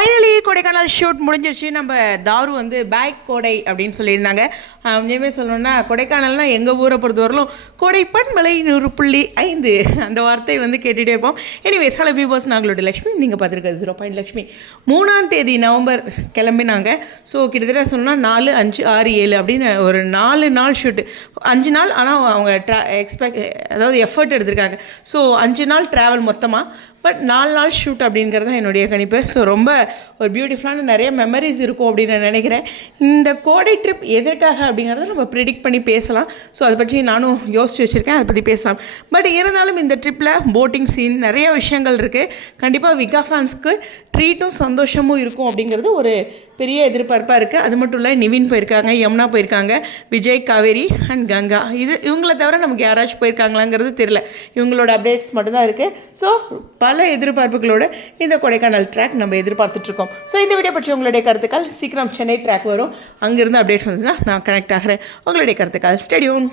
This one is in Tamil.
ஃபைனலி கொடைக்கானல் ஷூட் முடிஞ்சிருச்சு. நம்ம தாரு வந்து பேக் கோடை அப்படின்னு சொல்லியிருந்தாங்க. ஆஹ் உண்மையுமே சொல்லணும்னா கொடைக்கானல்னால் எங்கள் ஊரை பொறுத்தவரையிலும் கோடை பண்பலை நூறு புள்ளி ஐந்து. அந்த வார்த்தை வந்து கேட்டுகிட்டே இருப்போம். எனிவேஸ் ஹலோ பீபர்ஸ் நாங்களோட லக்ஷ்மி. நீங்கள் பார்த்துருக்க ஜீரோ பாயிண்ட் லக்ஷ்மி. மூணாம் தேதி நவம்பர் கிளம்பினாங்க. ஸோ கிட்டத்தட்ட சொன்னால் நாலு அஞ்சு ஆறு ஏழு அப்படின்னு ஒரு நாலு நாள் ஷூட்டு அஞ்சு நாள் ஆனால் அவங்க ட்ரா எக்ஸ்பெக்ட் அதாவது எஃபர்ட் எடுத்திருக்காங்க. ஸோ அஞ்சு நாள் ட்ராவல் மொத்தமாக பட் நாலு நாள் ஷூட் அப்படிங்கிறது தான் என்னுடைய கணிப்பு. ஸோ ரொம்ப ஒரு பியூட்டிஃபுல்லான நிறைய மெமரிஸ் இருக்கும் அப்படின்னு நான் நினைக்கிறேன். இந்த கோடை ட்ரிப் எதற்காக அப்படிங்கிறத நம்ம ப்ரிடிக்ட் பண்ணி பேசலாம். ஸோ அதை பற்றி நானும் யோசித்து வச்சுருக்கேன். அதை பற்றி பேசலாம். பட் இருந்தாலும் இந்த ட்ரிப்பில் போட்டிங் சீன் நிறைய விஷயங்கள் இருக்குது கண்டிப்பாக விகா ஃபேன்ஸ்க்கு ட்ரீட்டும் சந்தோஷமும் இருக்கும் அப்படிங்கிறது ஒரு பெரிய எதிர்பார்ப்பாக இருக்குது அது மட்டும் இல்லை நிவின் போயிருக்காங்க யமுனா போயிருக்காங்க விஜய் காவேரி அண்ட் கங்கா. இது இவங்கள தவிர நமக்கு யாராச்சும் போயிருக்காங்களாங்கிறது தெரியல. இவங்களோட அப்டேட்ஸ் மட்டும்தான் இருக்குது ஸோ பல எதிர்பார்ப்புகளோட இந்த கொடைக்கானல் ட்ராக் நம்ம எதிர்பார்த்துட்ருக்கோம். ஸோ இந்த வீடியோ பற்றி உங்களுடைய கருத்துக்கள் சீக்கிரம் சென்னை ட்ராக் வரும். அங்கேருந்து அப்டேட்ஸ் வந்துச்சுன்னா நான் கனெக்ட் ஆகிறேன். உங்களுடைய கருத்துக்கள் ஸ்டெடியூன்